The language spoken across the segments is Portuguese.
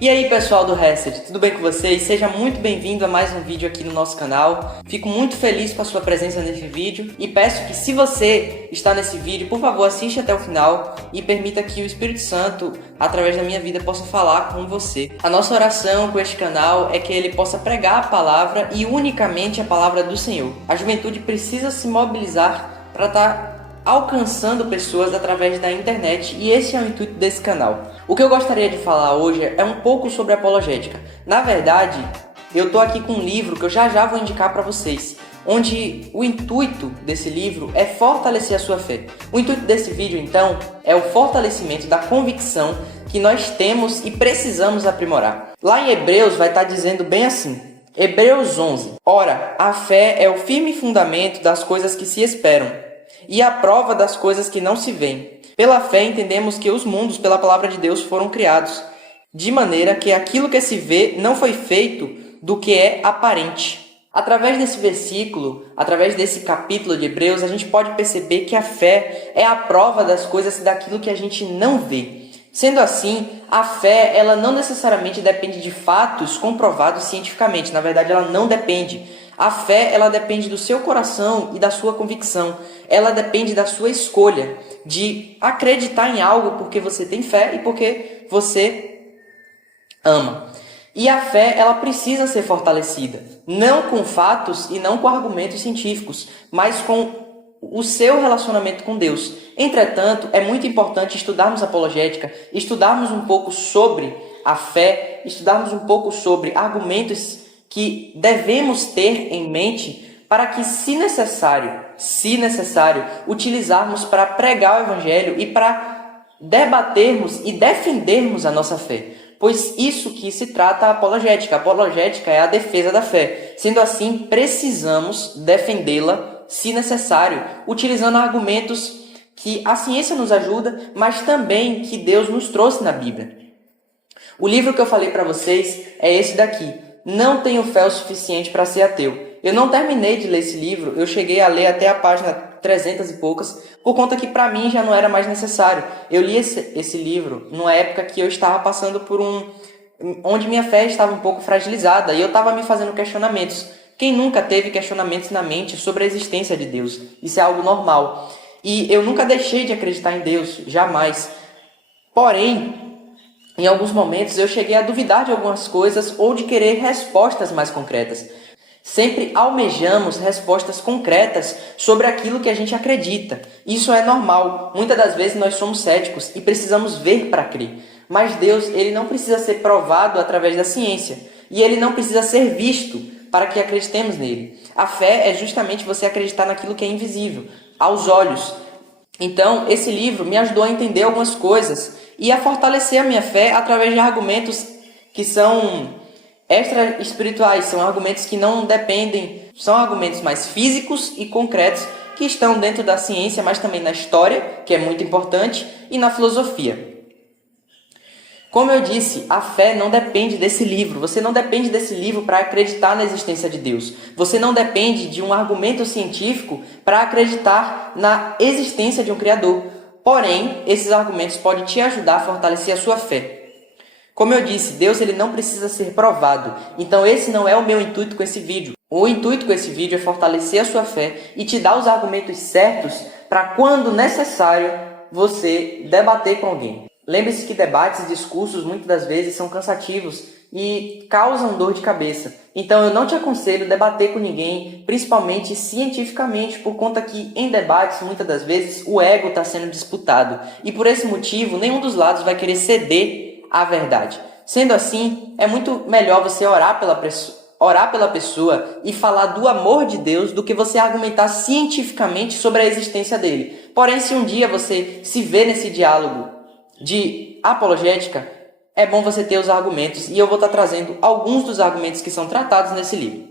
E aí pessoal do Reset, tudo bem com vocês? Seja muito bem-vindo a mais um vídeo aqui no nosso canal. Fico muito feliz com a sua presença nesse vídeo e peço que, se você está nesse vídeo, por favor assista até o final e permita que o Espírito Santo, através da minha vida, possa falar com você. A nossa oração com este canal é que ele possa pregar a palavra e unicamente a palavra do Senhor. A juventude precisa se mobilizar para estar alcançando pessoas através da internet, e esse é o intuito desse canal. O que eu gostaria de falar hoje é um pouco sobre apologética. Na verdade, eu tô aqui com um livro que eu já vou indicar para vocês, onde o intuito desse livro é fortalecer a sua fé. O intuito desse vídeo, então, é o fortalecimento da convicção que nós temos e precisamos aprimorar. Lá em Hebreus vai estar dizendo bem assim, Hebreus 11. Ora, a fé é o firme fundamento das coisas que se esperam e a prova das coisas que não se veem. Pela fé entendemos que os mundos, pela palavra de Deus, foram criados, de maneira que aquilo que se vê não foi feito do que é aparente. Através desse versículo, através desse capítulo de Hebreus, a gente pode perceber que a fé é a prova das coisas daquilo que a gente não vê. Sendo assim, a fé ela não necessariamente depende de fatos comprovados cientificamente. Na verdade, ela não depende. A fé, ela depende do seu coração e da sua convicção. Ela depende da sua escolha de acreditar em algo porque você tem fé e porque você ama. E a fé, ela precisa ser fortalecida, não com fatos e não com argumentos científicos, mas com o seu relacionamento com Deus. Entretanto, é muito importante estudarmos apologética, estudarmos um pouco sobre a fé, estudarmos um pouco sobre argumentos que devemos ter em mente para que, se necessário, utilizarmos para pregar o Evangelho e para debatermos e defendermos a nossa fé. Pois isso que se trata a apologética. A apologética é a defesa da fé. Sendo assim, precisamos defendê-la, se necessário, utilizando argumentos que a ciência nos ajuda, mas também que Deus nos trouxe na Bíblia. O livro que eu falei para vocês é esse daqui. Não tenho fé o suficiente para ser ateu. Eu não terminei de ler esse livro, eu cheguei a ler até a página 300 e poucas, por conta que para mim já não era mais necessário. Eu li esse livro numa época que eu estava passando por onde minha fé estava um pouco fragilizada e eu estava me fazendo questionamentos. Quem nunca teve questionamentos na mente sobre a existência de Deus? Isso é algo normal. E eu nunca deixei de acreditar em Deus, jamais. Porém, em alguns momentos eu cheguei a duvidar de algumas coisas ou de querer respostas mais concretas. Sempre almejamos respostas concretas sobre aquilo que a gente acredita. Isso é normal. Muitas das vezes nós somos céticos e precisamos ver para crer. Mas Deus, ele não precisa ser provado através da ciência. E ele não precisa ser visto para que acreditemos nele. A fé é justamente você acreditar naquilo que é invisível, aos olhos. Então, esse livro me ajudou a entender algumas coisas e a fortalecer a minha fé através de argumentos que são extra-espirituais, são argumentos que não dependem, são argumentos mais físicos e concretos que estão dentro da ciência, mas também na história, que é muito importante, e na filosofia. Como eu disse, a fé não depende desse livro. Você não depende desse livro para acreditar na existência de Deus. Você não depende de um argumento científico para acreditar na existência de um Criador. Porém, esses argumentos podem te ajudar a fortalecer a sua fé. Como eu disse, Deus ele não precisa ser provado. Então esse não é o meu intuito com esse vídeo. O intuito com esse vídeo é fortalecer a sua fé e te dar os argumentos certos para, quando necessário, você debater com alguém. Lembre-se que debates e discursos muitas das vezes são cansativos e causam dor de cabeça. Então eu não te aconselho debater com ninguém, principalmente cientificamente, por conta que em debates muitas das vezes o ego está sendo disputado. E por esse motivo nenhum dos lados vai querer ceder à verdade. Sendo assim, é muito melhor você orar pela pessoa e falar do amor de Deus do que você argumentar cientificamente sobre a existência dele. Porém, se um dia você se vê nesse diálogo de apologética, é bom você ter os argumentos, e eu vou estar trazendo alguns dos argumentos que são tratados nesse livro.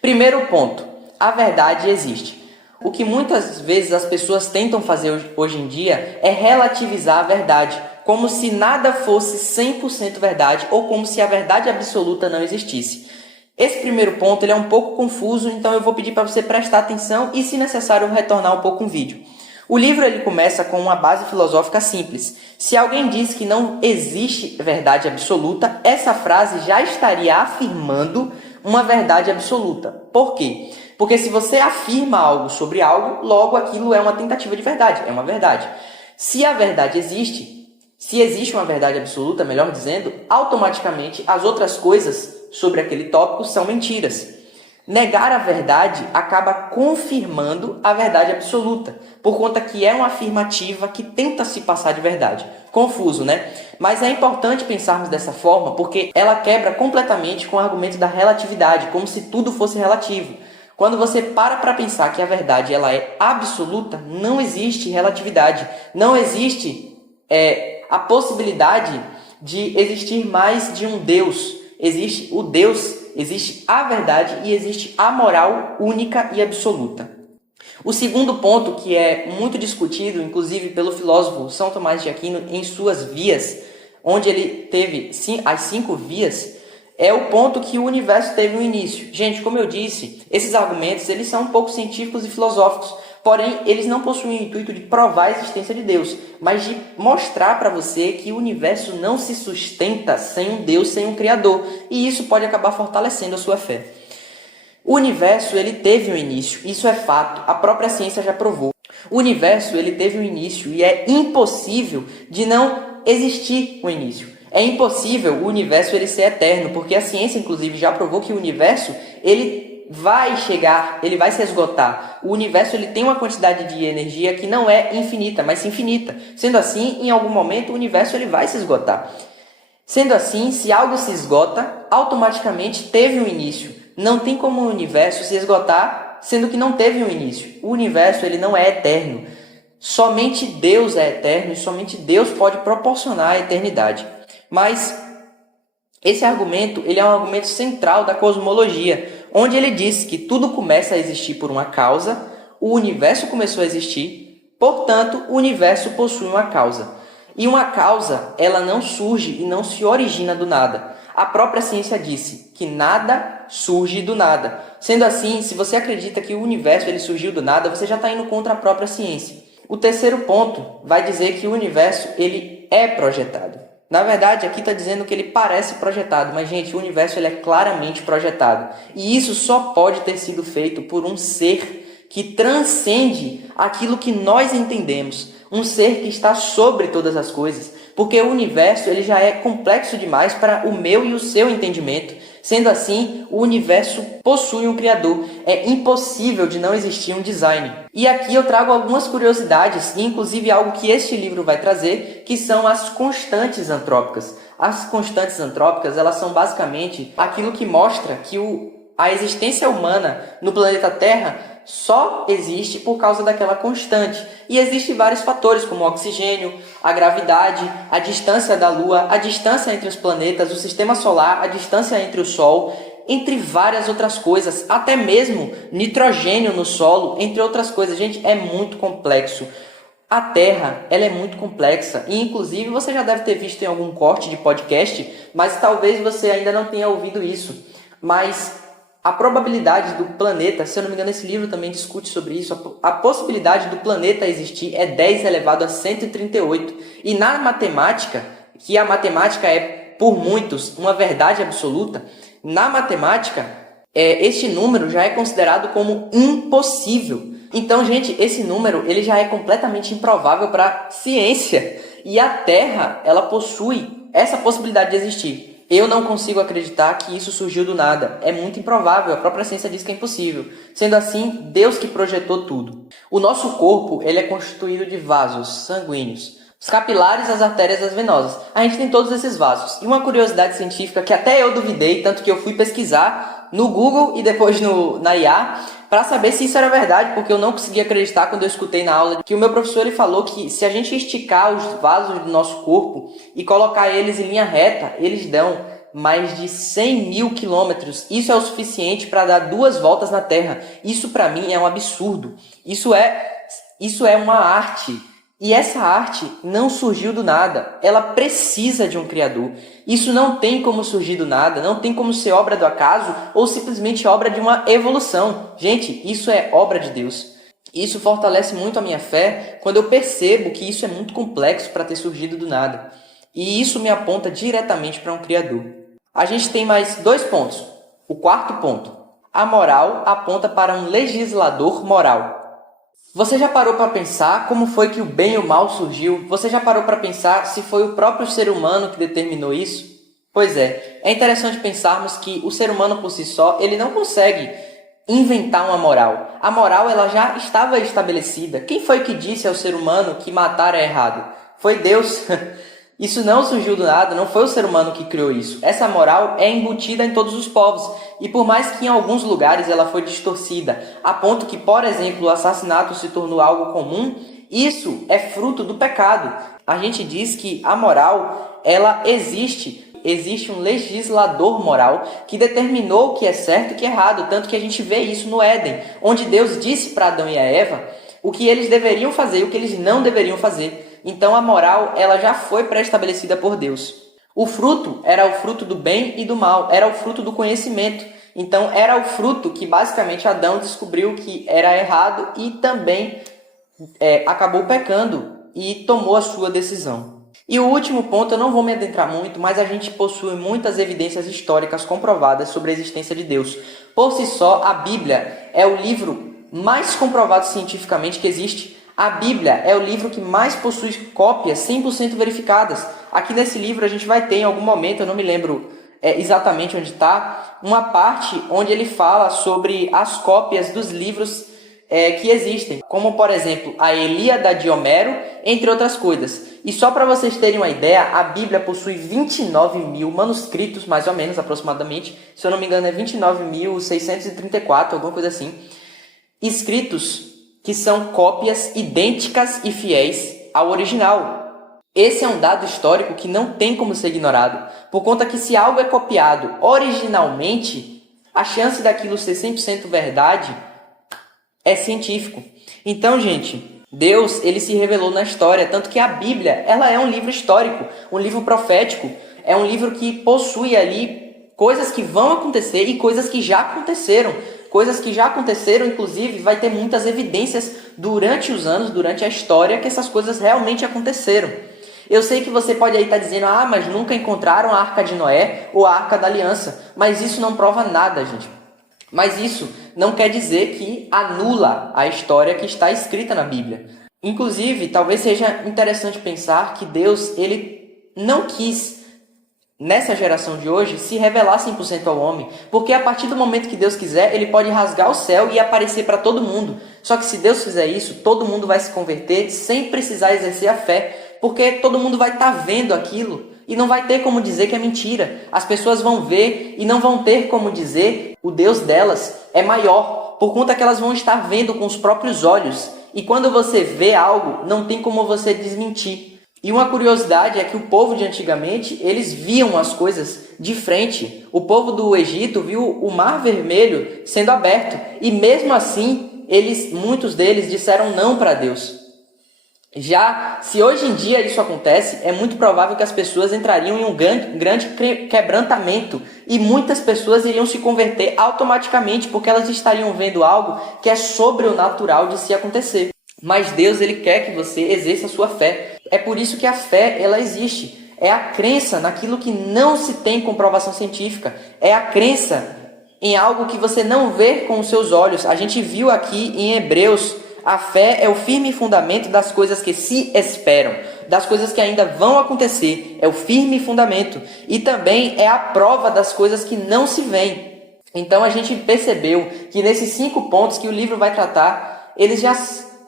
Primeiro ponto, a verdade existe. O que muitas vezes as pessoas tentam fazer hoje em dia é relativizar a verdade, como se nada fosse 100% verdade ou como se a verdade absoluta não existisse. Esse primeiro ponto ele é um pouco confuso, então eu vou pedir para você prestar atenção e, se necessário, retornar um pouco o vídeo. O livro ele começa com uma base filosófica simples. Se alguém diz que não existe verdade absoluta, essa frase já estaria afirmando uma verdade absoluta. Por quê? Porque se você afirma algo sobre algo, logo aquilo é uma tentativa de verdade, é uma verdade. Se a verdade existe, se existe uma verdade absoluta, melhor dizendo, automaticamente as outras coisas sobre aquele tópico são mentiras. Negar a verdade acaba confirmando a verdade absoluta, por conta que é uma afirmativa que tenta se passar de verdade. Confuso, né? Mas é importante pensarmos dessa forma porque ela quebra completamente com o argumento da relatividade, como se tudo fosse relativo. Quando você para pensar que a verdade ela é absoluta, não existe relatividade, não existe a possibilidade de existir mais de um Deus. Existe o Deus, existe a verdade e existe a moral única e absoluta. O segundo ponto, que é muito discutido, inclusive pelo filósofo São Tomás de Aquino, em suas vias, onde ele teve as 5 vias, é o ponto que o universo teve um início. Gente, como eu disse, esses argumentos eles são um pouco científicos e filosóficos, porém, eles não possuem o intuito de provar a existência de Deus, mas de mostrar para você que o universo não se sustenta sem um Deus, sem um Criador, e isso pode acabar fortalecendo a sua fé. O universo ele teve um início, isso é fato, a própria ciência já provou. O universo ele teve um início e é impossível de não existir um início. É impossível o universo ele ser eterno, porque a ciência inclusive já provou que o universo ele vai chegar, ele vai se esgotar. O universo ele tem uma quantidade de energia que não é infinita, mas infinita. Sendo assim, em algum momento o universo ele vai se esgotar. Sendo assim, se algo se esgota, automaticamente teve um início. Não tem como o universo se esgotar, sendo que não teve um início. O universo ele não é eterno. Somente Deus é eterno e somente Deus pode proporcionar a eternidade. Mas esse argumento ele é um argumento central da cosmologia, onde ele diz que tudo começa a existir por uma causa, o universo começou a existir, portanto, o universo possui uma causa. E uma causa, ela não surge e não se origina do nada. A própria ciência disse que nada surge do nada. Sendo assim, se você acredita que o universo ele surgiu do nada, você já está indo contra a própria ciência. O terceiro ponto vai dizer que o universo ele é projetado. Na verdade, aqui está dizendo que ele parece projetado, mas, gente, o universo ele é claramente projetado. E isso só pode ter sido feito por um ser que transcende aquilo que nós entendemos. Um ser que está sobre todas as coisas. Porque o universo ele já é complexo demais para o meu e o seu entendimento. Sendo assim, o universo possui um criador. É impossível de não existir um design. E aqui eu trago algumas curiosidades, inclusive algo que este livro vai trazer, que são as constantes antrópicas. As constantes antrópicas, elas são basicamente aquilo que mostra que a existência humana no planeta Terra só existe por causa daquela constante. E existem vários fatores, como o oxigênio, a gravidade, a distância da Lua, a distância entre os planetas, o sistema solar, a distância entre o Sol, entre várias outras coisas, até mesmo nitrogênio no solo, entre outras coisas. Gente, é muito complexo. A Terra, ela é muito complexa e, inclusive, você já deve ter visto em algum corte de podcast, mas talvez você ainda não tenha ouvido isso. Mas a probabilidade do planeta, se eu não me engano, esse livro também discute sobre isso, a possibilidade do planeta existir é 10 elevado a 138. E na matemática, que a matemática é, por muitos, uma verdade absoluta, na matemática, este número já é considerado como impossível. Então, gente, esse número ele já é completamente improvável para a ciência. E a Terra, ela possui essa possibilidade de existir. Eu não consigo acreditar que isso surgiu do nada. É muito improvável, a própria ciência diz que é impossível. Sendo assim, Deus que projetou tudo. O nosso corpo ele é constituído de vasos sanguíneos. Os capilares, as artérias e as venosas. A gente tem todos esses vasos. E uma curiosidade científica que até eu duvidei, tanto que eu fui pesquisar no Google e depois na IA, para saber se isso era verdade, porque eu não conseguia acreditar quando eu escutei na aula que o meu professor ele falou que se a gente esticar os vasos do nosso corpo e colocar eles em linha reta, eles dão mais de 100 mil quilômetros. Isso é o suficiente para dar 2 voltas na Terra. Isso para mim é um absurdo. Isso é uma arte. E essa arte não surgiu do nada, ela precisa de um criador. Isso não tem como surgir do nada, não tem como ser obra do acaso ou simplesmente obra de uma evolução. Gente, isso é obra de Deus. Isso fortalece muito a minha fé quando eu percebo que isso é muito complexo para ter surgido do nada. E isso me aponta diretamente para um Criador. A gente tem mais 2 pontos. O quarto ponto. A moral aponta para um legislador moral. Você já parou para pensar como foi que o bem e o mal surgiu? Você já parou para pensar se foi o próprio ser humano que determinou isso? Pois é interessante pensarmos que o ser humano por si só, ele não consegue inventar uma moral. A moral ela já estava estabelecida. Quem foi que disse ao ser humano que matar é errado? Foi Deus. Isso não surgiu do nada, não foi o ser humano que criou isso. Essa moral é embutida em todos os povos. E por mais que em alguns lugares ela foi distorcida, a ponto que, por exemplo, o assassinato se tornou algo comum, isso é fruto do pecado. A gente diz que a moral, ela existe. Existe um legislador moral que determinou o que é certo e o que é errado. Tanto que a gente vê isso no Éden, onde Deus disse para Adão e a Eva o que eles deveriam fazer e o que eles não deveriam fazer. Então a moral ela já foi pré-estabelecida por Deus. O fruto era o fruto do bem e do mal, era o fruto do conhecimento. Então era o fruto que basicamente Adão descobriu que era errado e também acabou pecando e tomou a sua decisão. E o último ponto, eu não vou me adentrar muito, mas a gente possui muitas evidências históricas comprovadas sobre a existência de Deus. Por si só, a Bíblia é o livro mais comprovado cientificamente que existe. A Bíblia é o livro que mais possui cópias 100% verificadas. Aqui nesse livro a gente vai ter em algum momento, eu não me lembro exatamente onde está, uma parte onde ele fala sobre as cópias dos livros que existem, como por exemplo a Ilíada de Homero, entre outras coisas. E só para vocês terem uma ideia, a Bíblia possui 29 mil manuscritos, mais ou menos, aproximadamente, se eu não me engano é 29.634, alguma coisa assim, escritos que são cópias idênticas e fiéis ao original. Esse é um dado histórico que não tem como ser ignorado, por conta que se algo é copiado originalmente, a chance daquilo ser 100% verdade é científico. Então, gente, Deus ele se revelou na história, tanto que a Bíblia ela é um livro histórico, um livro profético, é um livro que possui ali coisas que vão acontecer e coisas que já aconteceram. Coisas que já aconteceram, inclusive, vai ter muitas evidências durante os anos, durante a história, que essas coisas realmente aconteceram. Eu sei que você pode aí estar dizendo, mas nunca encontraram a Arca de Noé ou a Arca da Aliança. Mas isso não prova nada, gente. Mas isso não quer dizer que anula a história que está escrita na Bíblia. Inclusive, talvez seja interessante pensar que Deus ele não quis nessa geração de hoje, se revelar 100% ao homem. Porque a partir do momento que Deus quiser, ele pode rasgar o céu e aparecer para todo mundo. Só que se Deus fizer isso, todo mundo vai se converter sem precisar exercer a fé. Porque todo mundo vai estar vendo aquilo e não vai ter como dizer que é mentira. As pessoas vão ver e não vão ter como dizer o Deus delas é maior. Por conta que elas vão estar vendo com os próprios olhos. E quando você vê algo, não tem como você desmentir. E uma curiosidade é que o povo de antigamente, eles viam as coisas de frente. O povo do Egito viu o Mar Vermelho sendo aberto. E mesmo assim, muitos deles disseram não para Deus. Já se hoje em dia isso acontece, é muito provável que as pessoas entrariam em um grande quebrantamento. E muitas pessoas iriam se converter automaticamente, porque elas estariam vendo algo que é sobrenatural de se acontecer. Mas Deus ele quer que você exerça a sua fé. É por isso que a fé ela existe. É a crença naquilo que não se tem comprovação científica. É a crença em algo que você não vê com os seus olhos. A gente viu aqui em Hebreus, a fé é o firme fundamento das coisas que se esperam, das coisas que ainda vão acontecer. É o firme fundamento. E também é a prova das coisas que não se veem. Então a gente percebeu que nesses 5 pontos que o livro vai tratar, eles já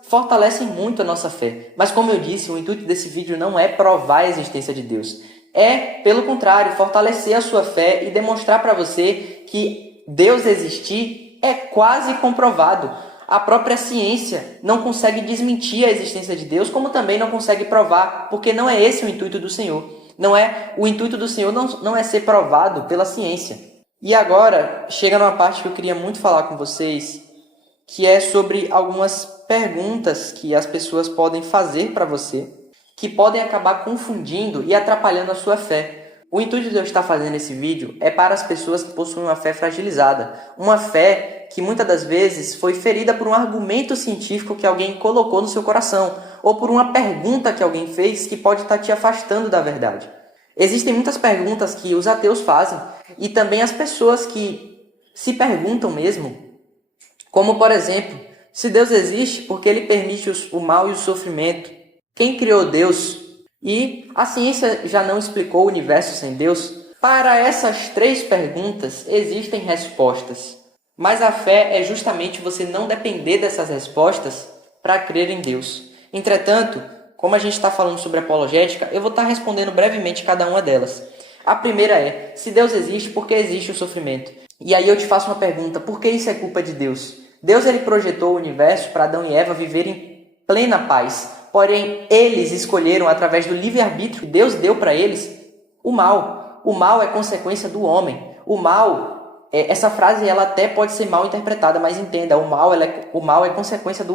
fortalecem muito a nossa fé. Mas como eu disse, o intuito desse vídeo não é provar a existência de Deus. É, pelo contrário, fortalecer a sua fé e demonstrar para você que Deus existir é quase comprovado. A própria ciência não consegue desmentir a existência de Deus, como também não consegue provar, porque não é esse o intuito do Senhor. O intuito do Senhor não é ser provado pela ciência. E agora, chega numa parte que eu queria muito falar com vocês, que é sobre algumas perguntas que as pessoas podem fazer para você, que podem acabar confundindo e atrapalhando a sua fé. O intuito de eu estar fazendo esse vídeo é para as pessoas que possuem uma fé fragilizada, uma fé que muitas das vezes foi ferida por um argumento científico que alguém colocou no seu coração, ou por uma pergunta que alguém fez que pode estar te afastando da verdade. Existem muitas perguntas que os ateus fazem, e também as pessoas que se perguntam mesmo, como por exemplo, se Deus existe, por que ele permite o mal e o sofrimento? Quem criou Deus? E a ciência já não explicou o universo sem Deus? Para essas 3 perguntas existem respostas, mas a fé é justamente você não depender dessas respostas para crer em Deus. Entretanto, como a gente está falando sobre apologética, eu vou estar respondendo brevemente cada uma delas. A primeira é, se Deus existe, por que existe o sofrimento? E aí eu te faço uma pergunta, por que isso é culpa de Deus? Deus ele projetou o universo para Adão e Eva viverem em plena paz. Porém, eles escolheram, através do livre-arbítrio que Deus deu para eles, o mal. O mal é consequência do homem. O mal, essa frase ela até pode ser mal interpretada, mas entenda, o mal é consequência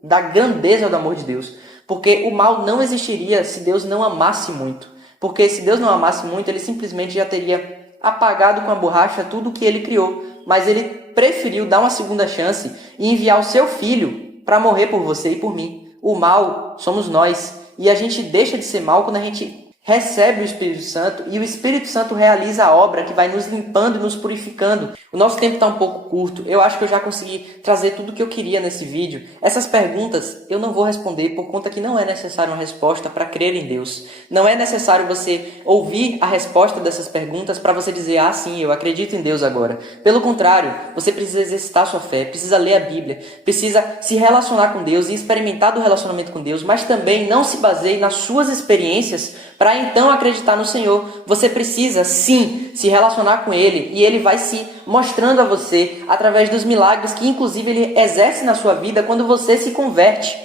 da grandeza do amor de Deus. Porque o mal não existiria se Deus não amasse muito. Porque se Deus não amasse muito, ele simplesmente já teria apagado com a borracha tudo o que ele criou. Mas ele preferiu dar uma segunda chance e enviar o seu filho para morrer por você e por mim. O mal somos nós. E a gente deixa de ser mal quando a gente recebe o Espírito Santo e o Espírito Santo realiza a obra que vai nos limpando e nos purificando. O nosso tempo está um pouco curto. Eu acho que eu já consegui trazer tudo o que eu queria nesse vídeo. Essas perguntas eu não vou responder por conta que não é necessário uma resposta para crer em Deus. Não é necessário você ouvir a resposta dessas perguntas para você dizer, ah, sim, eu acredito em Deus agora. Pelo contrário, você precisa exercitar sua fé, precisa ler a Bíblia, precisa se relacionar com Deus e experimentar do relacionamento com Deus, mas também não se baseie nas suas experiências para então acreditar no Senhor. Você precisa, sim, se relacionar com Ele e Ele vai se mostrando a você através dos milagres que, inclusive, Ele exerce na sua vida quando você se converte.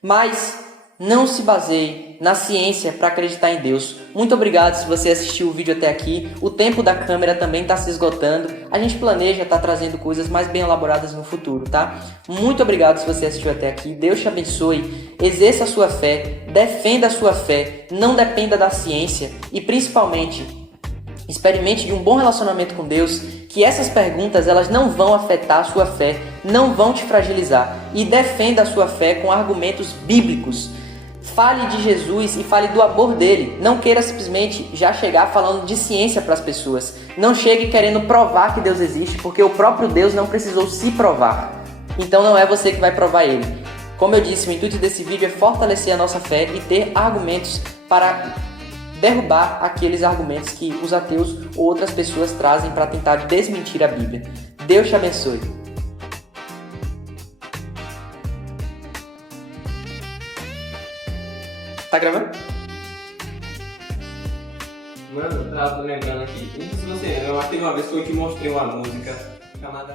Mas não se baseie na ciência para acreditar em Deus. Muito obrigado se você assistiu o vídeo até aqui. O tempo da câmera também está se esgotando. A gente planeja estar trazendo coisas mais bem elaboradas no futuro, tá? Muito obrigado se você assistiu até aqui. Deus te abençoe. Exerça a sua fé. Defenda a sua fé. Não dependa da ciência. E principalmente, experimente de um bom relacionamento com Deus, que essas perguntas elas não vão afetar a sua fé, não vão te fragilizar. E defenda a sua fé com argumentos bíblicos. Fale de Jesus e fale do amor dele. Não queira simplesmente já chegar falando de ciência para as pessoas. Não chegue querendo provar que Deus existe, porque o próprio Deus não precisou se provar. Então não é você que vai provar ele. Como eu disse, o intuito desse vídeo é fortalecer a nossa fé e ter argumentos para derrubar aqueles argumentos que os ateus ou outras pessoas trazem para tentar desmentir a Bíblia. Deus te abençoe. Tá gravando? Mano, eu tava lembrando aqui. Não sei se você lembra, eu acho que teve uma vez que eu te mostrei uma música chamada